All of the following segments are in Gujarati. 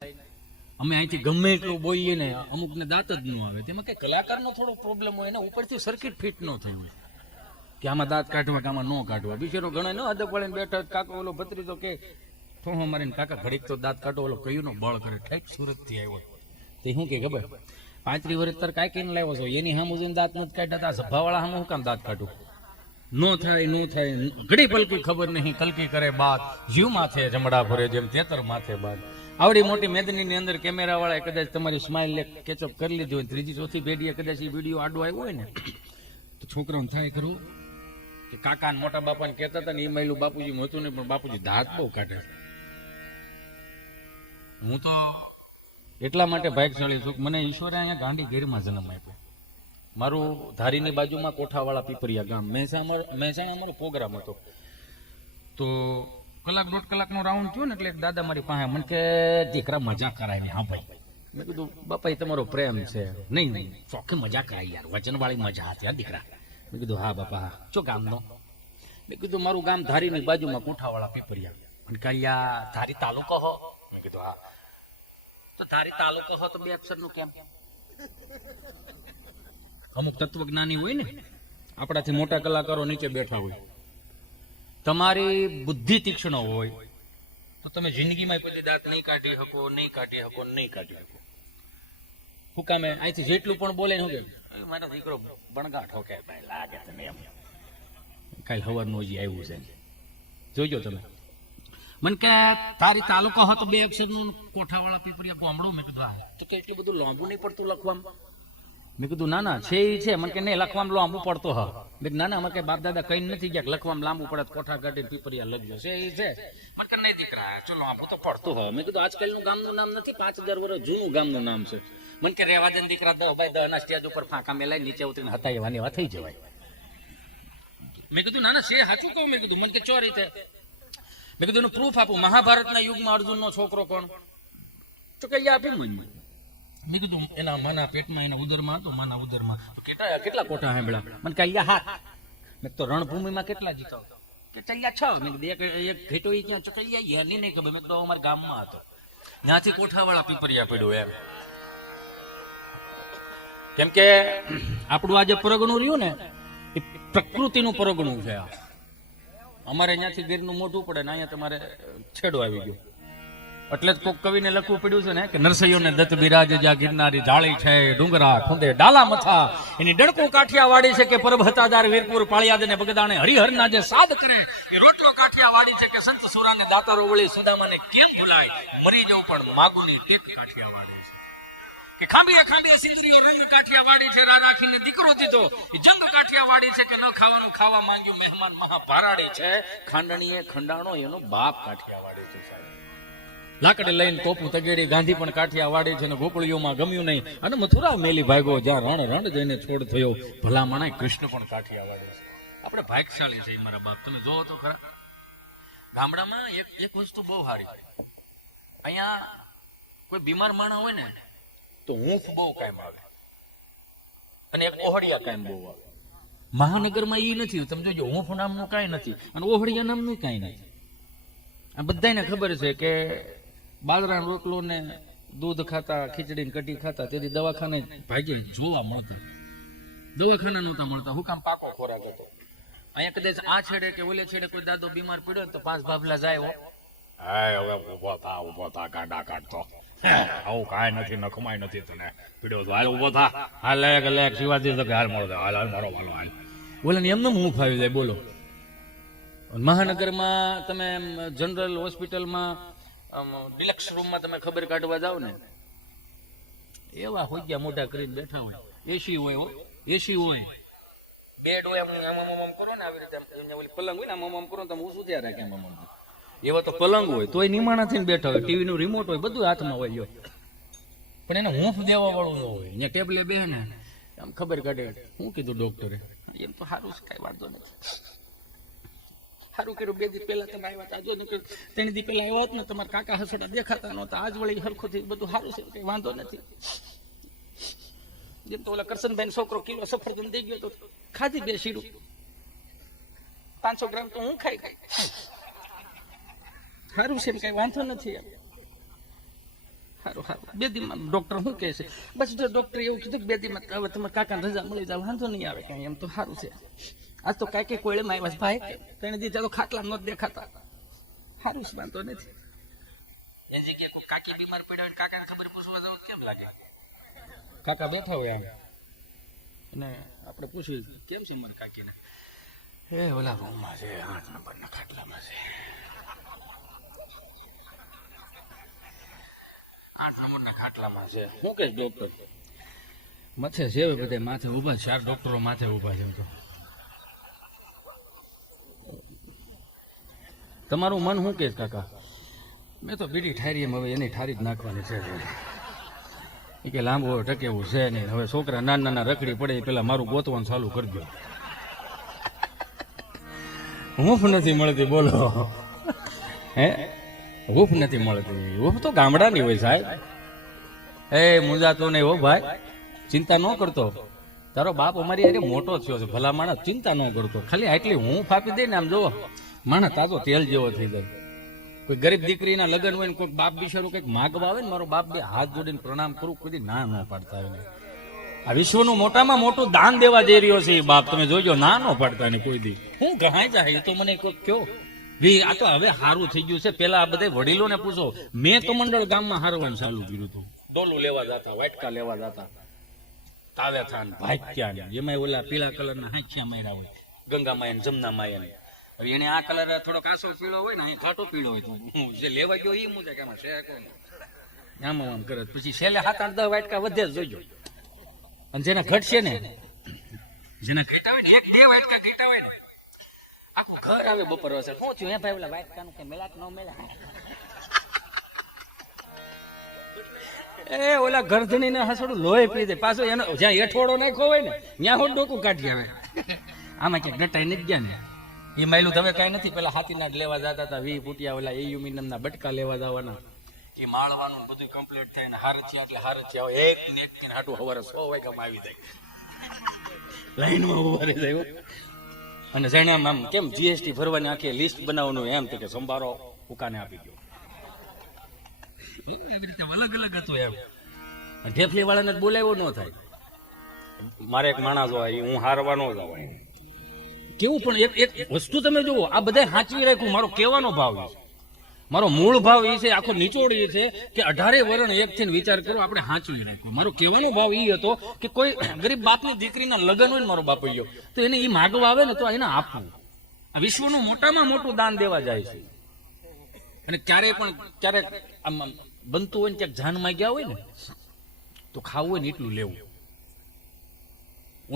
અમે અહીંથી ગમે એટલું બોલીએ ને અમુકને દાંત જ ન આવે. તેમાં કઈ કલાકારનો થોડો પ્રોબ્લેમ હોય ને, ઉપરથી સર્કિટ ફિટ ન થઈ હોય કે આમાં દાંત કાઢવા કે આમાં ન કાઢવા. બિચારો ઘણા ન અદબ વળીને બેઠા કાકો ઓલો ભત્રીજો કે થોડો મારીને કાકા ઘડીક તો દાંત કાઢો, ઓલો કયું નો બળ કરે ઠેક સુરત થી આવ્યો તે શું કે ખબર 35 વર્ષ તાર કાંઈ કઈને લાવ્યો છો એની સામું જોઈને દાંત નથી કાઢતા, સભાવાળા સામું હું કામ દાંત કાઢું? નો થાય ઘડી પલકી ખબર નહીં કલકી કરે બાત, જીવ માથે જમડા ભરે જેમ તેતર માથે બાદ. આવડી મોટી મેદનીની અંદર કેમેરા વાળા કદાચ તમારી સ્માઇલ કેચઅપ કરી લીધી હોય, ત્રીજી ચોથી પેઢીએ કદાચ એ વિડીયો આડો આવ્યો હોય ને તો છોકરાઓને થાય ખરું કે કાકા ને મોટા બાપાને કહેતા હતા ને એ માયલું બાપુજી હતું નહીં, પણ બાપુજી દાંત બહુ કાઢે. હું તો એટલા માટે ભાગ્યશાળી છું, મને ઈશ્વરે અહીંયા ગાંડી ગીરમાં જન્મ આપ્યો. મારું ધારીની બાજુમાં કોઠાવાળા પીપરિયા ગામ, મહેસાણા અમારો પ્રોગ્રામ હતો. તો કલાક દોઢ કલાકનો રાઉન્ડ થયો ને એટલે એક દાદા મારી પાસે મને કે દીકરા મજા કરાવી. હા ભાઈ, મેં કીધું બાપા એ તમારો પ્રેમ છે? નહીં ચોખ્ખે મજા કરાવી યાર, વચનવાળી મજા હતી આ દીકરા. મેં કીધું હા બાપા હા. ચો ગામનો? મેં કીધું મારું ગામ ધારીની બાજુમાં કોઠાવાળા પીપરિયા. મને કયા ધારી તાલુકો હો? મેં કીધું હા. તો ધારી તાલુકો હો તો 2 અક્ષરનું કેમ? અમુક તત્વજ્ઞાની હોય ને, આપણાથી મોટા કલાકારો નીચે બેઠા હોય, તમારી બુદ્ધિ તીક્ષ્ણ હોય તો તમે જિંદગીમાં કોઈ દાંત નહીં કાઢી શકો. હું કામે અહીંથી જેટલું પણ બોલે શું કે મારો દીકરો બણગા ઠોકે લાગે તને એમ. કાલ સવારનું હજી આવ્યું છે, જોજો તમે. મને કે તારી તાલુકો હતો 2 અક્ષરનું કોઠાવાળા પીપરિયા ગામડું. મેં કીધું હા. તો કે એટલું બધું લાંબુ નહીં પડતું લખવામાં? મેં કીધું ના છે એ છે. મને કે નહીં લખવામાં લાંબુ પડતો હા. મેં ના અમે કઈ બાપ દાદા કઈ નથી ગયા લખવામાં લાંબુ પડે, કોઠા કાઢીને પીપરિયા લખજો છે એ છે. મને કે નહીં દીકરા ચલો લાંબુ તો પડતું હા. મેં કીધું આજકાલનું ગામનું નામ નથી, 5000 વર્ષ જૂનું ગામનું નામ છે. મને કે રેવા દે દીકરા, 10x10 ના સ્ટેજ ઉપર ફાંકા મેલાય નીચે ઉતરીને હતા એવાની વાત થઈ જવાય. મેં કીધું ના છે સાચું કહું. મેં કીધું મને કે ચો રીતે? મેં કીધું એનું પ્રૂફ આપું. મહાભારતના યુગમાં અર્જુનનો છોકરો કોણ? તો કઈ આપી મને. મેં કીધું એના માના પેટમાં, એના ઉદરમાં હતો, માના ઉદરમાં. કેટલા કોઠા સાંભળ્યા? મને કહ્યા 7. મેં તો રણભૂમિમાં કેટલા જીતો? કે ચલ્યા 6. મેં કીધું એક ઘેટો ક્યાં ચકલિયા નહીં ખબર. મેં કીધું અમારા ગામમાં હતો, ત્યાંથી કોઠાવાળા પીપરિયા પડ્યો એમ. કેમ કે આપણું આ જે પરગણું રહ્યું ને એ પ્રકૃતિનું પરગણું છે. અમારે ત્યાંથી ગીરનું મોઢું પડે ને અહીંયા તમારે છેડો આવી ગયો. એટલે જ કોક કવિને લખવું પડ્યું છે ને કે નરસૈયોને દત્ત બિરાજ જા ગિરનારી ઢાળી છે ડુંગરા ખુંદે ડાલા મથા, એની ડણકો કાઠિયાવાડી છે કે પરભતાદાર વીરપુર પાળિયાદ ને બગદાણે હરિહરના જે સાદ કરે એ રોટલો કાઠિયાવાડી છે કે સંત સુરાને દાતારો વળી સુદામાને કેમ ભૂલાય, મરી જવું પણ માગુની ટેક કાઠિયાવાડી છે. કે ખાંભીએ સિંદરીઓ રંગ કાઠિયાવાડી છે, રા રાખીને દીકરો દીધો એ જંગ કાઠિયાવાડી છે કે ન ખાવાનું ખાવા માંગ્યું મહેમાન મહાભારાડી છે, ખાંડણીએ ખંડાણો એનો બાપ કાઠિયાવાડી છે. લાકડે લઈને ટોપું તગેડી ગાંધી પણ કાઠિયાવાડી છે ને ગોકળીઓમાં ગમ્યું નહીં અને મથુરા મેલી ભાગ્યો જ્યાં રણ જઈને છોડ થયો, ભલા માણે કૃષ્ણ પણ કાઠિયાવાડી છે. આપણે ભાગ્યશાળી છે મારા બાપ. તમે જોવો તો ખરા ગામડામાં એક વસ્તુ બહુ સારી, અહીંયા કોઈ બીમાર માણસ હોય ને તો હૂંફ બહુ કાયમ આવે અને એક ઓહડિયા કાયમ બહુ આવે. મહાનગરમાં એ નથી. તમે જોજો હૂંફ નામનું કાંઈ નથી અને ઓહડિયા નામનું કાંઈ નથી. આ બધાને ખબર છે કે બાજરાનો રોટલો ને દૂધ ખાતા, ખીચડી કઢી ખાતા, તેથી દવાખાને ભાગે જોવા મળતું. દવાખાના નહોતા મળતા. હું કામ પાકો ખોરાક હતો. અહીંયા કદાચ આ છેડે કે ઓલે છેડે કોઈ દાદો બીમાર પડ્યો તો 5 ભાભલા જાય હો, હવે ઉભો થા ગાડા કાઢતો, આવું કાંઈ નથી, નખમાય નથી તને પીડ્યો તો હાલ ઉભો થા, હાલ લેક શિવાજી તો હાલ મળો હાલ મારો વાલો હાલ. બોલે ને એમને હું ફાવી જાય. બોલો મહાનગરમાં તમે જનરલ હોસ્પિટલમાં ડિલક્સ રૂમમાં તમે ખબર કાઢવા જાઓ ને એવા હોય ગયા મોઢા કરીને બેઠા હોય, એસી હોય બેડ હોય, આમ કરો ને આવી રીતે ઓલી પલંગ હોય ને આમ કરો તમે શું ત્યાં રાખે આમ એવા તો પલંગ હોય તોય નિમાણા થઈને બેઠા હોય, ટીવી નું રિમોટ હોય બધું હાથમાં હોય, પણ એને હૂંફ દેવા વાળું ન હોય. અહીંયા ટેબલે બે ને આમ ખબર કાઢે. શું કીધું ડોક્ટરે? એમ તો સારું છે, કઈ વાંધો નથી, સારું કર્યું 2 દી પહેલા તમે આવ્યા હતા. જો 3 દી પહેલા આવ્યા હોત ને તમારા કાકા હસોડા દેખાતા નહોતા, આજ વળી હરખું થી બધું સારું છે, કઈ વાંધો નથી. જેમ તો ઓલા કરશનભાઈ છોકરો કિલો સફરજન દઈ ગયો તો ખાધી 2 શીરું, 500 ગ્રામ તો હું ખાઈ. સારું છે, કઈ વાંધો નથી. સારું સારું. બે દીમાં ડોક્ટર શું કહે છે? બસ જો ડોક્ટર એવું કીધું કે બે દીમાં હવે તમે કાકાને રજા મળી જાય, વાંધો નહીં આવે કાંઈ, એમ તો સારું છે. આજ તો કાંઈ કોળે માં ભાઈ તેને દીધા તો ખાટલા ન દેખાતા. સારું છે, વાંધો નથી. એ જગ્યાએ કોઈ કાકી બીમાર પડ્યા હોય કાકાને ખબર પૂછવા જવાનું કેમ લાગે? કાકા બેઠા હોય આમ અને આપણે પૂછ્યું કેમ છે મારા કાકીને? એ ઓલા રૂમમાં છે, 8 નંબરના ખાટલામાં છે. 8 નંબરના ખાટલામાં છે. શું કે ડોક્ટર? માથે છે બધા માથે ઉભા, 4 ડોક્ટરો માથે ઉભા છે. તો તમારું મન શું કે કાકા? મેં તો બીડી ઠારી એમ, હવે એની ઠારી જ નાખવાની છે. એ કે લાંબુ ટકેવું છે નહીં, હવે છોકરા નાના નાના રખડી પડે પેલા મારું ગોતવાનું ચાલુ કરી દો. હૂંફ નથી મળતી, બોલો હે? હૂંફ નથી મળતી. હૂંફ તો ગામડાની હોય સાહેબ. એ મુંજાતો નહીં હો ભાઈ, ચિંતા ન કરતો. તારો બાપ અમારી અરે મોટો થયો છે, ભલા માણસ, ચિંતા ન કરતો. ખાલી આટલી હૂંફ આપી દે ને આમ જો માણસ તાજો તેલ જેવો થઈ જાય. કોઈ ગરીબ દીકરીના લગ્ન હોય ને કોઈ બાપ બિચારું કંઈક માગવા આવે ને, મારો બાપ બે હાથ જોડીને પ્રણામ કરું, કોઈ ના ન પાડતા હોય. આ વિશ્વનું મોટામાં મોટું દાન દેવા જઈ રહ્યો છે એ બાપ, તમે જોજો, ના ન પાડતા ને કોઈ દી. હું ગહાઈ જાય તો મને કયો આ તો હવે સારું થઈ ગયું છે. પેલા આ બધા વડીલોને પૂછો, મેં તો મંડળ ગામમાં હારવાનું ચાલુ કર્યું હતું. ડોલું લેવા જતા, વાટકા લેવા જતા, તાવે થાન ભાગ્યા, જેમાં ઓલા પીળા કલરના હાંખ્યા માર્યા હોય, ગંગા માયા જમના માયા. હવે એને આ કલર થોડો કાસો પીળો હોય ને, અહીં ઘાટો પીળો હોય, તો હું જે લેવા ગયો એ મુજબ એમાં છે કોણ આમાં આમ કરે. પછી છેલ્લે 7-8-10 વાટકા વધે જ જોઈજો. અને જેના ઘટશે ને, જેના ઘટા હોય ને, 1-2 વાટકા ઘટા હોય ને, આખું ઘર આવે બપોર વસે. શું થયું હે ભાઈ, ઓલા વાટકાનું કે મેલા કે ન મેલા? એ ઓલા ગરધણીને હસડું લોહી પી દે. પાછો એનો જ્યાં હેઠવાડો નાખ્યો હોય ને ત્યાં હું ડોકું કાઢી આવે. આમાં ક્યાંક ગટાઈ નથી ગયા ને એ માયલું તમે કાંઈ નથી. પેલા હાથીનાટ લેવા જતા હતા, 20 ફૂટિયા ઓલા એલ્યુમિનિયમના બટકા લેવા જવાના, એ માળવાનું બધું કમ્પ્લીટ થાય ને હારથિયા એટલે હારથિયા હોય, એક ને એક ને હાટું સવારે 100 વાગ્યામાં આવી જાય, લાઈનમાં ઉભા રહી જાય. અને જાણે આમ કેમ જીએસટી ભરવાની આખી લિસ્ટ બનાવવાનું, એમ કે સંભારો ઉકાને આપી ગયો. એવી રીતે અલગ અલગ હતું એમ. ઢેફલી વાળાને જ બોલાવ્યો ન થાય. મારે એક માણસ હોય, હું હારવાનો જ હોય કેવું. પણ એક વસ્તુ તમે જુઓ, આ બધા સાચવી રાખ્યું. મારો કહેવાનો ભાવ એ છે, મારો મૂળ ભાવ એ છે, આખો નિચોડ એ છે કે 18 વરણ એક થઈને વિચાર કરો, આપણે સાચવી રાખ્યું. મારો કહેવાનો ભાવ એ હતો કે કોઈ ગરીબ બાપની દીકરીના લગ્ન હોય ને, મારો બાપ ગયો તો એને એ માગવા આવે ને તો એને આપવું. આ વિશ્વનું મોટામાં મોટું દાન દેવા જાય છે. અને ક્યારેક આમ બનતું હોય ને, ક્યાંક જાન માંગ્યા હોય ને તો ખાવું હોય ને એટલું લેવું.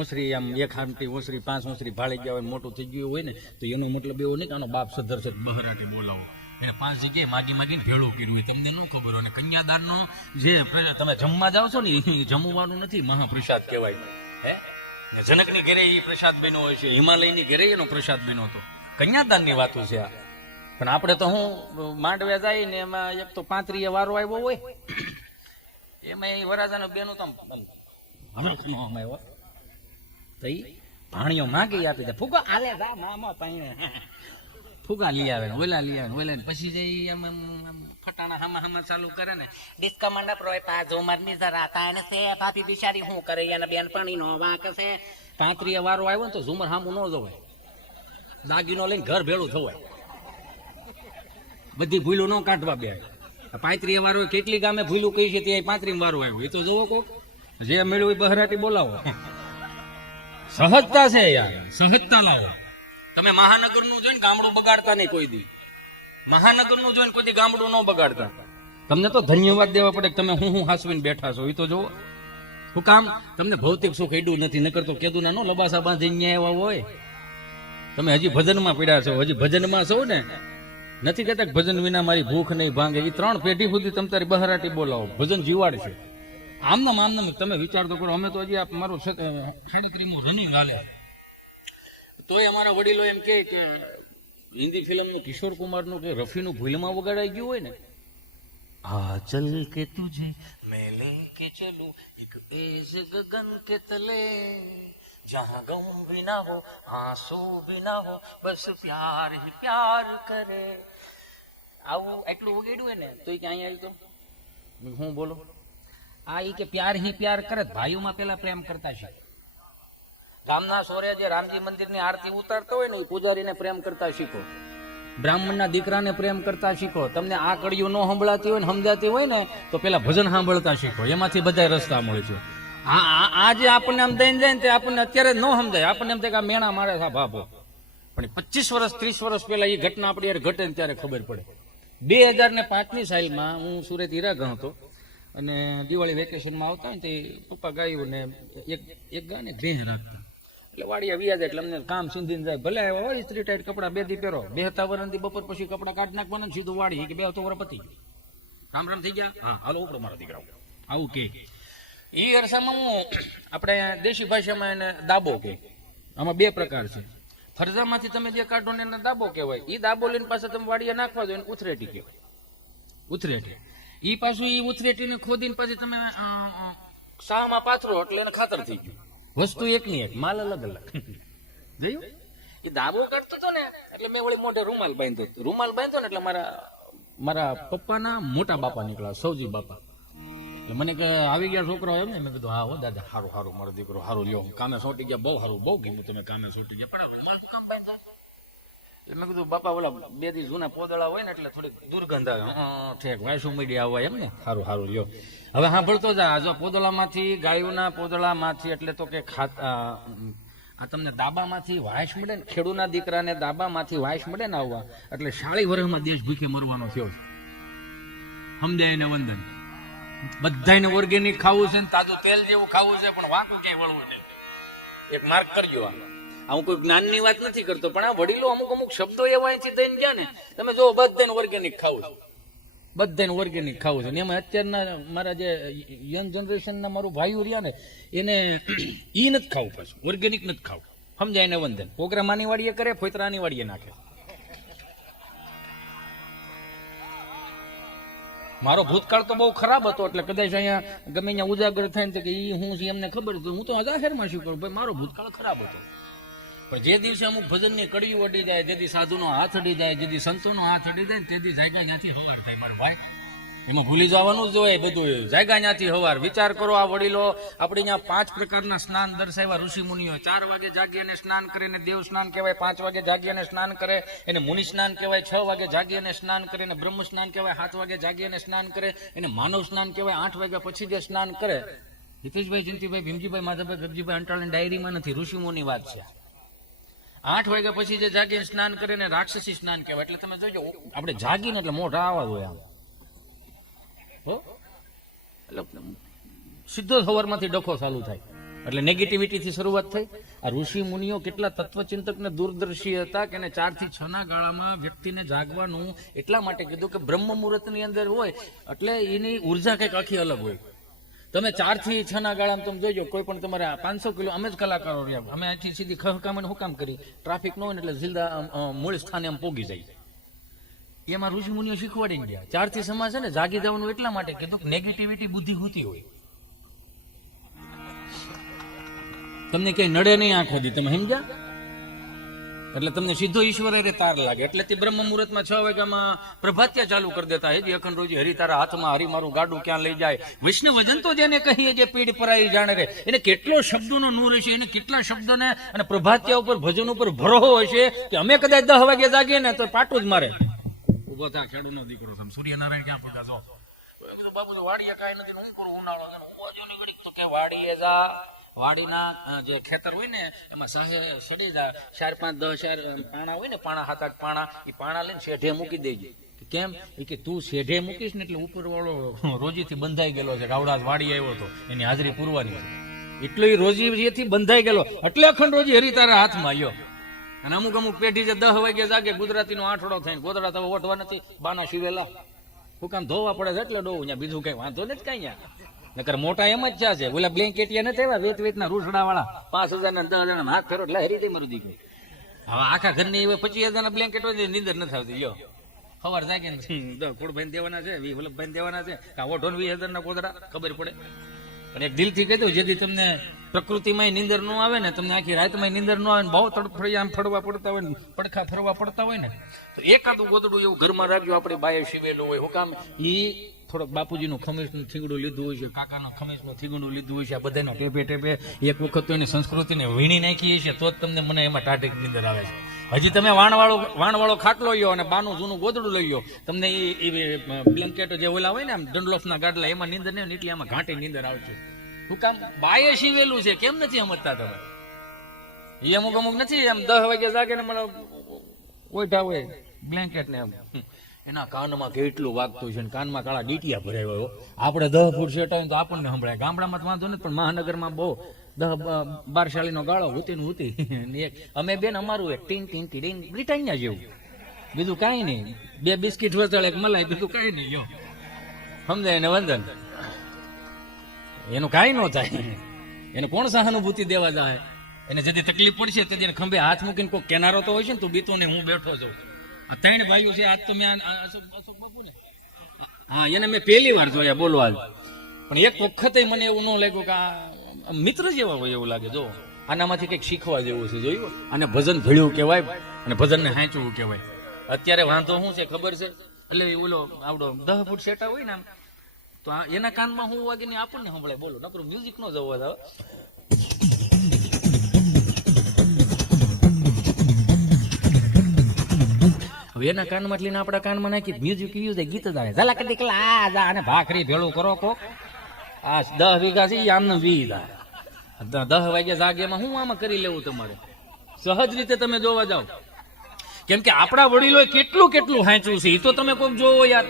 ઓસરી આમ 1 હાંટી ઓસરી 5 ઓસરી ભાળી ગયા હોય, મોટું થઈ ગયું હોય ને, તો એનો મતલબ એવો નહીં કે આનો બાપ સધર બહરાટે બોલાવો. એને 5 જગ્યાએ માગીને ભેળું કર્યું હોય, તમને ન ખબર હોય. અને કન્યાદાનનો જે તમે જમવા જાઓ છો ને, એ જમવાનું નથી, મહાપ્રસાદ કહેવાય. હે, જનકની ઘરે એ પ્રસાદ બન્યો હોય છે, હિમાલયની ઘરે એનો પ્રસાદ બન્યો હતો. કન્યાદાનની વાતો છે આ. પણ આપણે તો હું માંડવે જાય ને, એમાં એક તો 35 વારો આવ્યો હોય, એમાં એ વરાજાનો બેનો તો આવ્યો તો ભાણીઓ માગી આપી દે, ફુગા હાલે જા મામા પાણી, ફુગા લઈ આવે, ઓલા લઈ આવે, ઓલા પછી જઈ આમ ફટાણા હામા ચાલુ કરે ને, ડિસ્કા મંડપ રોય પા જોમર ની જરા તાને છે ભાભી બિચારી શું કરે, એને બેન પાણી નો વાંક છે. 35 વારો આવ્યો ને તો ઝુમર હામું ન જોવાય, દાગીનો લઈને ઘર ભેળું થવાય, બધી ભૂલું ન કાઢવા બે. 35 વારો કેટલી ગામે ભૂલું કહી છે, ત્યાં 35 વારો આવ્યો, એ તો જોવો કોક જે મળ્યું એ બહરાટી બોલાવો. સહજતા છે યાર, સહજતા લાવો. તમે મહાનગર નું જોઈને ગામડું બગાડતા નહીં કોઈ દી. મહાનગર નું જોઈને કોઈ દી ગામડું ન બગાડતા. તમને તો ધન્યવાદ દેવા પડે, તમે હું હાસવીને બેઠા છો. એ તો જોવો શું કામ, તમને ભૌતિક સુખ એડું નથી. નકર તો કેદું ના નો લબાસા બાંધીને આવ્યા હોય. તમે હજી ભજનમાં પીડ્યા છો, હજી ભજનમાં છો ને. નથી કહેતા કે ભજન વિના મારી ભૂખ નહીં ભાંગે. એ 3 પેઢી સુધી તમે તારી બહરાટી બોલાવો, ભજન જીવાડ છે. આમનામ તમે વિચાર તો કરો. અમે તો હજી મારું 3.5 રનિંગ હાલે, તોય અમારા વડીલો એમ કે હિન્દી ફિલ્મનું કિશોર કુમારનું કે રફીનું ભૂલમાં વગાડાઈ ગયું હોય ને, આ ચલ કે તુજે મેં લેકે ચલું એક એજ ગગન કે તલે, જહાં ગમ ભી ના હો આંસू ભી ના હો, બસ પ્યાર હી પ્યાર કરે. આવું એટલું વગાડ્યું હોય ને તો એ ક્યાં આવ્યું તો હું બોલો આ ઈ કે પ્યાર હી પ્યાર કરે ભાઈઓમાં પેલા પ્રેમ કરતા છે. ગામના સોરે જે રામજી મંદિરની આરતી ઉતારતો હોય ને એ પૂજારીને પ્રેમ કરતા શીખો. બ્રાહ્મણના દીકરાને પ્રેમ કરતા શીખો. તમને આ કડીયું ન સંભળાતી હોય ને સમજાતી હોય ને તો પેલા ભજન સાંભળતા શીખો. એમાંથી બધા રસ્તા મળે છે. આ જે આપણને આમ દઈને જાય ને તે આપણને અત્યારે ન સમજાય. આપણને એમ થાય કે આ મેણા મારે છે ભાભો, પણ 25 વર્ષ 30 વર્ષ પહેલા એ ઘટના આપણી યાર ઘટે ને ત્યારે ખબર પડે. 2005ની સાલમાં હું સુરત હીરાગણ હતો અને દિવાળી વેકેશનમાં આવતા હોય ને તે પપ્પા ગાયું ને એક ગા ને ભેહ રાખતા. એટલે વાડી આવી જાય એટલે અમને કામ સિંધીને જાય. ભલે આવ્યા હોય ઇસ્ત્રી ટાઈટ કપડા 2 દી પહેરો, 72 બપોર પછી કપડા કાઢી નાખવાના ને સીધું વાડી કે 2 તો વર પતી રામ રામ થઈ ગયા. હા હાલો ઉપડો મારા દીકરા આવું કે. એ અરસામાં હું આપણે દેશી ભાષામાં એને દાબો કે. આમાં 2 પ્રકાર છે. ફરજામાંથી તમે જે કાઢો ને એને દાબો કહેવાય. એ દાબો લઈને પાસે તમે વાડીએ નાખવા દો એને ઉથરેટી કહેવાય. ઉથરેટી એ પાછું એ ઉથરેટીને ખોદીને પછી તમે શામાં પાથરો એટલે એને ખાતર થઈ ગયું. વસ્તુ એકની એક, માલ અલગ અલગ. જોયું? એ દાબો કાઢતો હતો ને એટલે મેં વળી મોઢે રૂમાલ બાંધ્યો. રૂમાલ બાંધ્યો ને એટલે મારા પપ્પાના મોટા બાપા નીકળ્યા, સૌજી બાપા. એટલે મને કે આવી ગયા છોકરા એમ ને. મેં કીધું હા હો દાદા, સારું સારું મારો દીકરો સારું લ્યો, કામે સોટી ગયા, બહુ સારું, બહુ ગમ્યું તમે કામે સોટી ગયા, પણ રૂમાલ કામ બાંધો. એટલે મેં કીધું બાપા ઓલા 2 દી જૂના પોદળા હોય ને એટલે થોડીક દુર્ગંધ આવે. ઠેક વાયસુ મીડિયા આવે એમ ને. સારું સારું લ્યો. હવે સાંભળતો જા. જો પોદળામાંથી, ગાયોના પોદળામાંથી એટલે તો કે આ તમને દાબામાંથી વાયસ મળે ને, ખેડૂના દીકરાને દાબામાંથી વાયસ મળે ને આવવા એટલે 40 વર્ષમાં દેશ ભૂખે મરવાનો થયો છે. સમજાય ને વંદન. બધાને ઓર્ગેનિક ખાવું છે ને તાજું તેલ જેવું ખાવું છે, પણ વાંકું ક્યાંય વળવું નહીં. એક માર્ક કરજો. હું કોઈ જ્ઞાનની વાત નથી કરતો, પણ આ વડીલો અમુક શબ્દો એવા અહીંથી દઈને ગયા ને, તમે જો બધાને ઓર્ગેનિક ખાવું છે, બધાને ઓર્ગેનિક ખાવું છે. ને એમાં અત્યારના મારા જે યંગ જનરેશનના મારું ભાઈઓ રહ્યા ને એને ઈ નથી ખાવું, પાછું ઓર્ગેનિક નથી ખાવું. સમજાય ને વંદન. પોગરા માની વાડીએ કરે, ફોતરાની વાડીએ નાખે. મારો ભૂતકાળ તો બહુ ખરાબ હતો એટલે કદાચ અહીંયા ગમે અહીંયા ઉજાગર થાય ને કે એ હું એમને ખબર છે. હું તો જાહેરમાં શું કરું ભાઈ, મારો ભૂતકાળ ખરાબ હતો. પણ જે દિવસે અમુક ભજનની કડીઓ અડી જાય, જેથી સાધુનો હાથ અડી જાય, જેથી સંતોનો હાથ અડી જાય, તેથી જાયગા ત્યાંથી હવાર થાય મારો ભાઈ. એમાં ભૂલી જવાનું જ હોય બધું. જાયગા ત્યાંથી હવાર. વિચાર કરો, આ વડીલો આપણે અહીંયા 5 પ્રકારના સ્નાન દર્શાવ્યા. ઋષિ મુનિઓ 4 વાગે જાગી અને સ્નાન કરે ને દેવ સ્નાન કહેવાય, 5 વાગે જાગી અને સ્નાન કરે એને મુનિ સ્નાન કહેવાય, 6 વાગે જાગી અને સ્નાન કરે ને બ્રહ્મ સ્નાન કહેવાય, 7 વાગે જાગી અને સ્નાન કરે એને માનવ સ્નાન કહેવાય, 8 વાગ્યા પછી જે સ્નાન કરે. હિતેશભાઈ, જયંતિભાઈ, ભીમજીભાઈ, માધવભાઈ, ગબજીભાઈ અંટાળાની ડાયરીમાં નથી, ઋષિમુની વાત છે. 8 વાગ્યા પછી જે જાગીને સ્નાન કરે ને રાક્ષસી સ્નાન કહેવાય. એટલે તમે જોજો આપણે જાગીને એટલે મોઢા આવા હોય આમ, એટલે સીધો સવારમાંથી ડખો ચાલુ થાય. એટલે નેગેટિવિટીથી શરૂઆત થઈ. આ ઋષિ મુનિઓ કેટલા તત્વચિંતક ને દૂરદર્શી હતા કે 4 થી 6 ના ગાળામાં વ્યક્તિને જાગવાનું એટલા માટે કીધું કે બ્રહ્મ મુહૂર્તની અંદર હોય એટલે એની ઉર્જા કંઈક આખી અલગ હોય. તમે 4 થી 6 ના ગાળામાં તમે જોજો, કોઈ પણ તમારે 500 કિલો, અમે જ કલાકારો રહ્યા, અમે અહીંથી સીધી ખહકામને હુકામ કરી, ટ્રાફિક ન હોય ને એટલે સીધા મૂળ સ્થાને આમ પોગી જાય. એમાં ઋષિ મુનિઓ શીખવાડીને ગયા. 4 થી સમાજ છે ને જાગી જવાનું એટલા માટે કીધું નેગેટિવિટી બુદ્ધિ હોતી હોય, તમને ક્યાંય નડે નહીં આંખો દી, તમે સમજ્યા? એટલે તમને સીધો ઈશ્વર અરે તાર લાગે. એટલે તે બ્રહ્મ મુહૂર્તમાં 6 વાગ્યામાં પ્રભાત્ય ચાલુ કરી દેતા. હેજી અખંડ રોજી હરી તારા હાથમાં, હરી મારું ગાડું ક્યાં લઈ જાય. વૈષ્ણવજન તો જેને કહીએ જે પીડ પરાઈ જાણે રે, એને કેટલો શબ્દોનો નૂર હશે, એને કેટલા શબ્દોને અને પ્રભાત્ય ઉપર ભજન ઉપર ભરોહો હશે કે અમે કદાચ 10 વાગે જાગીએ ને તો પાટું જ મારે. ઉભો થા, ખેડૂતનો દીકરો છે, સૂર્યનારાયણ ક્યાં પગાસો બાબુ વાડીએ કાંઈ નથી, હું ઉનાળો તો કે વાડીએ જા. વાડીના જે ખેતર હોય ને એમાં સાહે સડી જાય, 4, 5, 10 પાણા હોય ને, પાણા 7, 8 પાણા, એ પાણા લઈને શેઢે મૂકી દેજે. કેમ? એ કે તું શેઢે મૂકીશ ને એટલે ઉપર વાળો રોજીથી બંધાઈ ગયેલો છે, ગાવડા વાડી આવ્યો હતો એની હાજરી પૂરવાની છે, એટલો એ રોજીથી બંધાઈ ગયેલો, એટલે અખંડ રોજી હરી તારા હાથમાં આવ્યો. અને અમુક પેઢી જે 10 વાગે જાગે, ગુજરાતીનો આઠડો થઈને ગોદડા તો ઓઠવા નથી, બાના શિવેલા હુકામ ધોવા પડે છે એટલે ડોવું, બીજું કઈ વાંધો નથી કઈ. નકર મોટા એમ જ છે, ઓલા બ્લેન્કેટિયા નથી આવ્યા વેતના રૂસડા વાળા 5,000 ના 10,000 હાથ ફેરો એટલે હરી દે મારું દીકરું. હવે આખા ઘરની 25,000 ના બ્લેન્કેટ હોય નીંદર નથી આવતી. લ્યો સવાર જાગે ખોડભાઈ દેવાના છે, વલ્લભભાઈ દેવાના છે, ઓઢો 20,000 ના કોદડા, ખબર પડે. અને એક દિલથી કહી દઉં, જેથી તમને પ્રકૃતિમાં નીંદર ન આવે ને, તમને આખી રાતમાં નીંદર ન આવે ને, બહુ તડફડી આમ ફરવા પડતા હોય ને, પડખા ફરવા પડતા હોય ને, તો એકાદું ગોદડું એવું ઘરમાં રાખજો, આપણે બાએ શિવેલું હોય. હું કામ? ઈ થોડોક બાપુજીનું ખમીસનું થીગડું લીધું હોય છે, કાકાનું ખમીસનું થીગડું લીધું હોય છે, આ બધાના ટેપે ટેપે એક વખત તો એની સંસ્કૃતિને વીણી નાખી છે, તો જ તમને મને એમાં ટાઢક નીંદર આવે છે. હજી તમે વાણવાળો ખાટલો લ્યો અને બાનું જૂનું ગોદડું લઈ લો, તમને એ બ્લેન્કેટ જે ઓલા હોય ને આમ ડંડલોફના ગાડલા, એમાં નીંદર નહીં એટલે આમાં ઘાટી નીંદર આવશે. શું કામ? બાએ સીવેલું છે, કેમ નથી સમજતા તમે? એ અમુક નથી એમ 10 વાગે જાગે ને મને ઓઢા હોય બ્લેન્કેટ ને એમ, એના કાનમાં કેટલું વાગતું છે, કાનમાં કાળા ડીટિયા ભરાય હોય. આપણે 10 ફૂટ સેટાય તો આપણને સંભળાય. ગામડામાં તો વાંધો નથી, પણ મહાનગરમાં બહુ 10-12 શાળીનો ગાળો હુતી અમે બેન અમારું એક ટીન ટીન ટીન બ્રિટાનિયા જેવું, બીજું કાંઈ નહીં. 2 બિસ્કીટ વચળ એક મલાઈ, બીજું કાંઈ નહીં. જો સમજાય ને વંદન, એનું કાંઈ ન થાય. એને કોણ સહાનુભૂતિ દેવા જાય? એને જેથી તકલીફ પડશે તેથી ખંભે હાથ મૂકીને કોઈ કેનારો તો હોય છે ને, તું બીતો ને હું બેઠો છું. આ 3 ભાઈઓ છે. આજ તો મેં અશોક બાપુ ને, હા, એને મેં પહેલી વાર જોયા બોલવા, પણ એક વખતે મને એવું ન લાગ્યું કે આ મિત્ર જેવા હોય એવું લાગે. જો આનામાંથી કંઈક શીખવા જેવું છે. જોયું? અને ભજન ભળ્યું કહેવાય અને ભજનને હાંચવું કહેવાય. અત્યારે વાંધો શું છે ખબર છે? એટલે ઓલો આવડો 10 ફૂટ સેટા હોય ને આમ, તો એના કાનમાં હું વાગે ને આપણને સંભળાય. બોલો, નકરું મ્યુઝિક નો જવા આવે. હવે એના કાનમાં લઈને આપણા કાનમાં નાખી મ્યુઝિક યુઝ ગીત જ આવે. ઝલક દીકલા જા અને ભાખરી ભેળું કરો કો. આ 10 વીઘા છે આમને 20 10 વાગે જાગે એમાં હું આમાં કરી લેવું તમારે? સહજ રીતે તમે જોવા જાઓ, કેમ કે આપણા વડીલોએ કેટલું કેટલું હાંચ્યું છે એ તો તમે કોઈક જોવો યાર.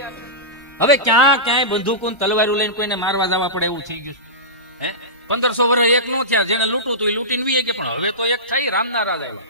હવે ક્યાંય બંદૂકો તલવારો લઈને કોઈને મારવા જવા પડે એવું થઈ ગયું. 1500 વર્ષ એક નો થયા, જેને લૂંટવું હતું એ લૂંટીને વી ગયા, પણ હવે તો એક થાય રામના રાજ આવ્યો.